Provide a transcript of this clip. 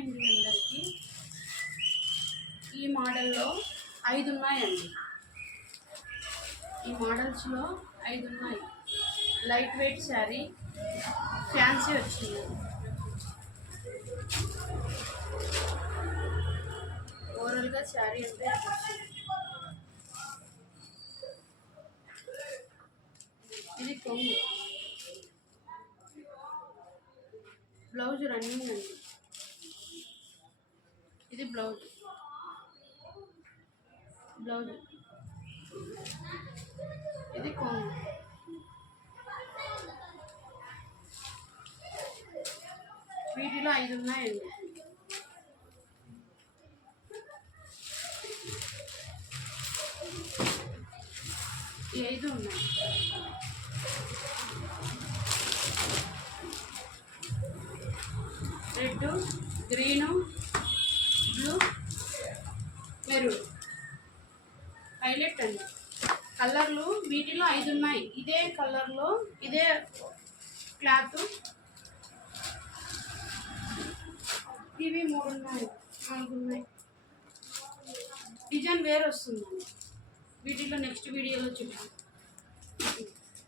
అండి అందరికి ఈ మోడల్లో ఐదు ఉన్నాయండి ఈ మోడల్స్లో ఐదు ఉన్నాయి లైట్ వెయిట్ శారీ ఫ్యాన్సీ వచ్చింది. ఓవరాల్గా శారీ అంటే ఇది కొంగు బ్లౌజ్ రన్నింగ్ అండి. ఇది బ్లౌజ్. బ్లౌజ్. ఇది కొంగు. వీటిలో ఐదు ఉన్నాయండి. ఐదు ఉన్నాయి. రెడ్ గ్రీను మెరూన్ హైలైట్ అండి. కలర్లు వీటిలో ఐదు ఉన్నాయి. ఇదే కలర్లో ఇదే క్లాత్. ఇవి మూడు ఉన్నాయి. నాలుగు ఉన్నాయి. డిజైన్ వేరు వస్తుందండి వీటిలో నెక్స్ట్ వీడియోలో చూద్దాం